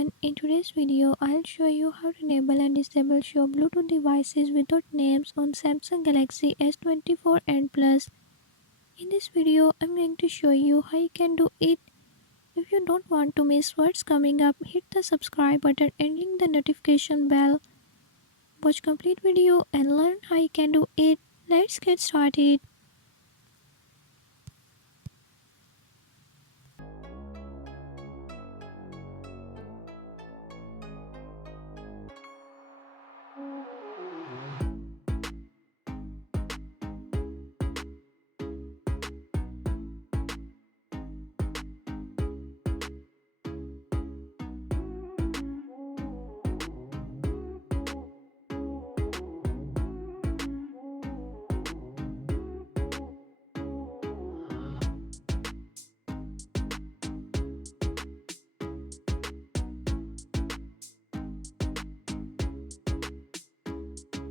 everyone, in today's video I'll show you how to enable and disable show Bluetooth devices without names on Samsung Galaxy S24 and Plus. In this video I'm going to show you how you can do it. If you don't want to miss what's coming up, hit the subscribe button and ring the notification bell. Watch complete video and learn how you can do it. Let's get started.